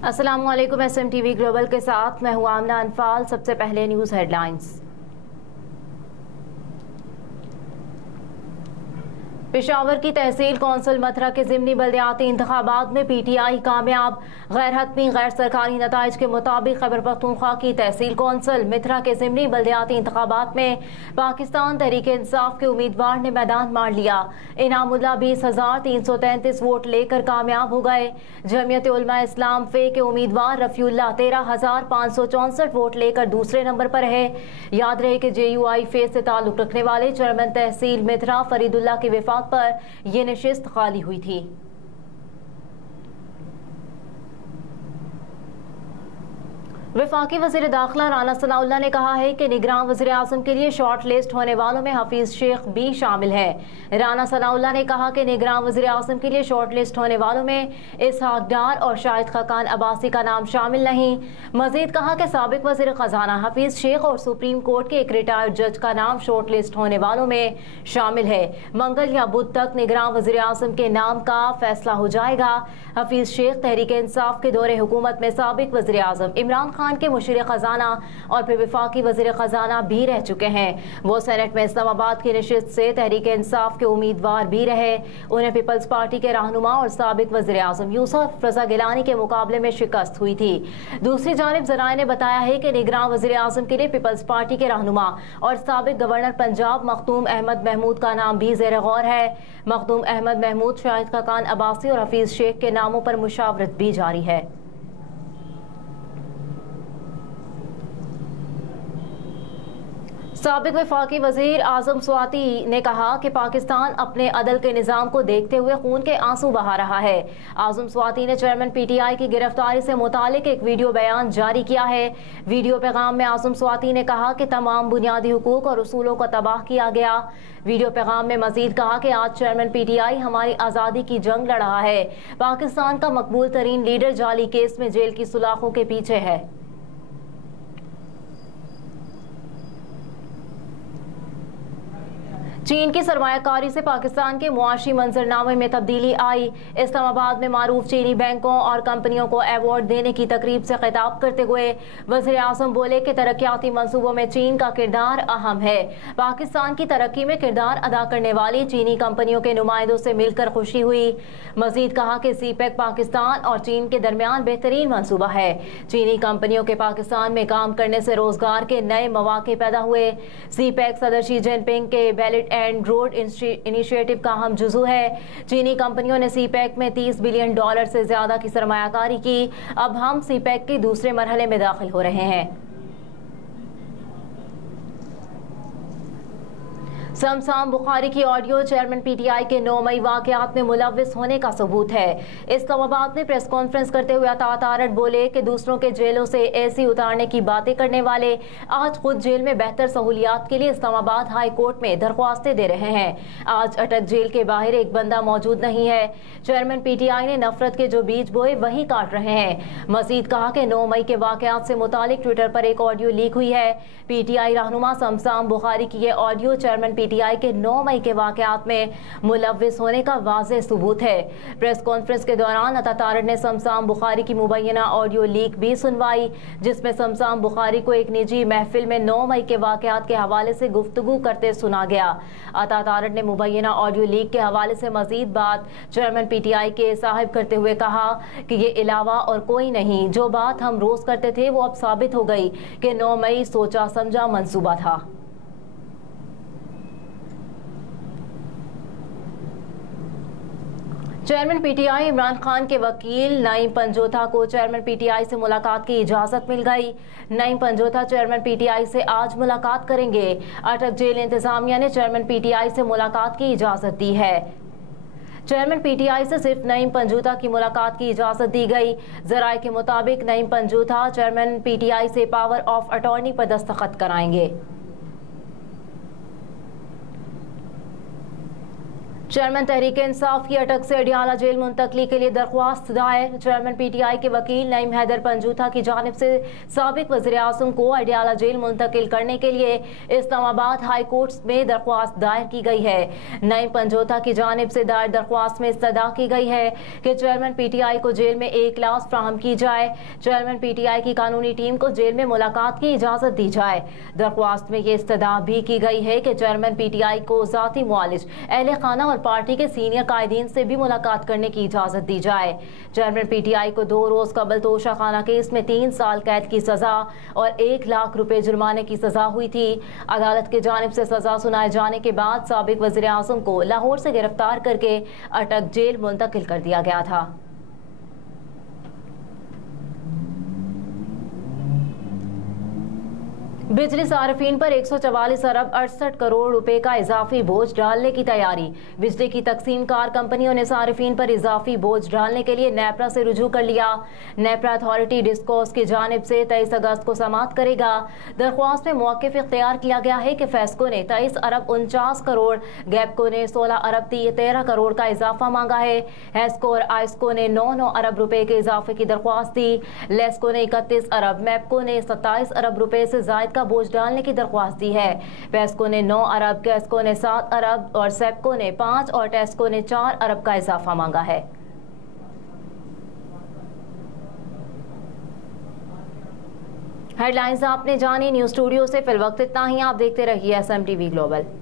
अस्सलामुअलैकुम। SMTV global के साथ मैं हूं आमना अनफाल। सबसे पहले न्यूज़ हेडलाइंस। पेशावर की तहसील कौंसिल मथुरा के ज़िमनी बल्दियाती इंतखाबात में PTI कामयाब। गैर हतमी गैर सरकारी नताइज के मुताबिक खैबर पख्तूनख्वा की तहसील कौंसिल मथुरा के ज़िमनी बल्दियाती इंतखाबात में पाकिस्तान तहरीक इंसाफ के उम्मीदवार ने मैदान मार लिया। इनामुल्लाह 20,333 वोट लेकर कामयाब हो गए। जमीयत उलमा इस्लाम फे के उम्मीदवार रफ़ीउल्लाह 13,564 वोट लेकर दूसरे नंबर पर रहे। याद रहे कि JUI फे से ताल्लुक रखने वाले चेयरमैन तहसील मथुरा फरीदुल्लाह के वफात पर यह नशिस्त खाली हुई थी। वफाकी वज़ीर दाखिला राना सनाउल्लाह ने कहा है कि निगरान वज़ीर आज़म के लिए शॉर्ट लिस्ट होने वालों में हफीज़ शेख भी शामिल है। राना सनाउल्लाह ने कहा कि निगरान वज़ीर आज़म के लिए शॉर्ट लिस्ट होने वालों में इसहाक डार और शाहिद खाकान अब्बासी का नाम शामिल नहीं। मज़ीद कहा कि साबिक वज़ीर ख़जाना हफीज़ शेख और सुप्रीम कोर्ट के एक रिटायर्ड जज का नाम शॉर्ट लिस्ट होने वालों में शामिल है। मंगल या बुध तक निगरान वज़ीर आज़म के नाम का फैसला हो जाएगा। हफीज़ शेख तहरीक इंसाफ के दौरे हुकूमत में साबिक वज़ीर आज़म इमरान खान के मुशीर खजाना और फिर वफाकी वज़ीर खजाना भी रह चुके हैं। वो सेनेट में इस्लामाबाद की नशिस्त से तहरीक इंसाफ के उम्मीदवार भी रहे। उन्हें पीपल्स पार्टी के रहनुमा और साबिक वज़ीर आज़म यूसुफ रज़ा गिलानी के मुकाबले में शिकस्त हुई थी। दूसरी जानिब ज़राए ने बताया है कि निगरान वज़ीर आज़म के लिए पीपल्स पार्टी के रहनुमा और साबिक गवर्नर पंजाब मखदूम अहमद महमूद का नाम भी ज़ेर गौर है। मखदूम अहमद महमूद, शाहिद खाकान अब्बासी और हफीज़ शेख के नामों पर मुशावरत भी जारी है। साबिक वफाकी वज़ीर आज़म स्वाति ने कहा कि पाकिस्तान अपने अदल के निज़ाम को देखते हुए खून के आंसू बहा रहा है। आज़म स्वाति ने चेयरमैन PTI की गिरफ्तारी से मुतालिक एक वीडियो बयान जारी किया है। वीडियो पैगाम में आज़म स्वाति ने कहा कि तमाम बुनियादी हुकूक और उसूलों को तबाह किया गया। वीडियो पैगाम में मजीद कहा कि आज चेयरमैन PTI हमारी आज़ादी की जंग लड़ रहा है। पाकिस्तान का मकबूल तरीन लीडर जाली केस में जेल की सुलाखों के पीछे है। चीन की सरमायाकारी से पाकिस्तान के मुआशी मंजरनामे में तब्दीली आई। इस्लामाबाद में मारूफ चीनी बैंकों और कंपनियों को अवार्ड देने की तकरीब से खिताब करते हुए वज़ीर आज़म बोले कि तरक्याती मंसूबों में चीन का किरदार अहम है। पाकिस्तान की तरक्की में किरदार अदा करने वाली चीनी कंपनियों के नुमाइंदों से मिलकर खुशी हुई। मजीद कहा कि CPEC पाकिस्तान और चीन के दरमियान बेहतरीन मंसूबा है। चीनी कंपनियों के पाकिस्तान में काम करने से रोजगार के नए मौके पैदा हुए। CPEC सदर शी जिनपिंग के बेल्ट एंड रोड इनिशिएटिव का अहम जुज़ू है। चीनी कंपनियों ने CPEC में $30 बिलियन से ज्यादा की सरमायाकारी की। अब हम CPEC के दूसरे मरहले में दाखिल हो रहे हैं। शमशान बुखारी की ऑडियो चेयरमैन PTI के 9 मई वाकयात में मुलव्विस होने का सबूत है। इस्लामाबाद में प्रेस कॉन्फ्रेंस करते हुए अता तारड़ बोले कि दूसरों के जेलों से AC उतारने की बातें करने वाले आज खुद जेल में बेहतर सहूलियात के लिए इस्लामाबाद हाई कोर्ट में दरख्वास्तें दे रहे हैं। आज अटक जेल के बाहर एक बंदा मौजूद नहीं है। चेयरमैन PTI ने नफरत के जो बीज बोए वही काट रहे हैं। मजीद कहा कि 9 मई के वाकयात से मुतालिक ट्विटर पर एक ऑडियो लीक हुई है। PTI रहनुमा शमशान बुखारी की ये ऑडियो चेयरमैन PTI के 9 मई के वाकयात में मुलव्विस होने का वाज़ेह सबूत है। प्रेस कॉन्फ्रेंस के दौरान अता तारड़ ने शमशान बुखारी की मुबैना ऑडियो लीक भी सुनवाई, जिसमें शमशान बुखारी को एक निजी महफिल में 9 मई के वाकयात के हवाले से गुफ्तगू करते सुना गया। अता तारड़ ने मुबैना ऑडियो लीक के हवाले से मजीद बात चेयरमैन PTI के साहिब करते हुए कहा कि ये अलावा और कोई नहीं, जो बात हम रोज करते थे वो अब साबित हो गई कि 9 मई सोचा समझा मंसूबा था। चेयरमैन PTI इमरान खान के वकील नईम पंजोथा को चेयरमैन PTI से मुलाकात की इजाज़त मिल गई। नईम पंजोथा चेयरमैन PTI से आज मुलाकात करेंगे। अटक जेल इंतजामिया ने चेयरमैन PTI से मुलाकात की इजाज़त दी है। चेयरमैन PTI से सिर्फ नईम पंजोथा की मुलाकात की इजाज़त दी गई। ज़राए के मुताबिक नईम पंजोथा चेयरमैन PTI से पावर ऑफ अटॉर्नी पर दस्तखत कराएंगे। चेयरमैन तहरीक इंसाफ की अटक से अडियाला जेल मुंतकली के लिए दरख्वास्त दायर। चेयरमैन पीटीआई के वकील नईम हैदर पंजूथा की जानिब से साबिक वज़ीर आज़म को अडियाला जेल मुंतकिल करने के लिए इस्लामाबाद हाई कोर्ट में दरख्वास्त दायर की गई है। नईम पंजूथा की जानिब से दायर दरख्वास्त में इस्तदा की गई है कि चेयरमैन पीटीआई को जेल में एक क्लास फ्राहम की जाए। चेयरमैन पीटीआई की कानूनी टीम को जेल में मुलाकात की इजाज़त दी जाए। दरख्वास्त में ये इस्तदा भी की गई है कि चेयरमैन पीटीआई को ज़ाती मुआलिज, अहले खाना और पार्टी के सीनियर कायदीन से भी मुलाकात करने की इजाजत दी जाए। चेयरमैन पीटीआई को 2 रोज कबल तोशाखाना केस में 3 साल कैद की सजा और 1 लाख रुपए जुर्माने की सजा हुई थी। अदालत की जानिब से सजा सुनाए जाने के बाद साबिक वज़ीर आज़म को लाहौर से गिरफ्तार करके अटक जेल मुंतकिल कर दिया गया था। बिजली सार्फिन पर 144 अरब 68 करोड़ रुपए का इजाफी बोझ डालने की तैयारी। बिजली की तकसीम कार कंपनियों ने सार्फिन पर इजाफी बोझ डालने के लिए नेपरा से रुजू कर लिया। नेपरा अथॉरिटी डिस्कोस की जानिब से 23 अगस्त को समाअत करेगा। दरख्वास्त में मौक़िफ़ इख्तियार किया गया है कि फेस्को ने 23 अरब 49 करोड़, गैपको ने 16 अरब 13 करोड़ का इजाफा मांगा है। हेस्को और आइस्को ने 9 अरब रुपए के इजाफे की दरख्वास्त दी। लेस्को ने 31 अरब, मैपको ने 27 अरब रुपए से जायद बोझ डालने की दरख्वास्त दी है। पेस्को ने 9 अरब, कैस्को ने 7 अरब और सेप्को ने 5 और टेस्को ने 4 अरब का इजाफा मांगा है। हेडलाइंस आपने जानी। न्यूज़ स्टूडियो से फिल वक्त इतना ही। आप देखते रहिए SMTV ग्लोबल।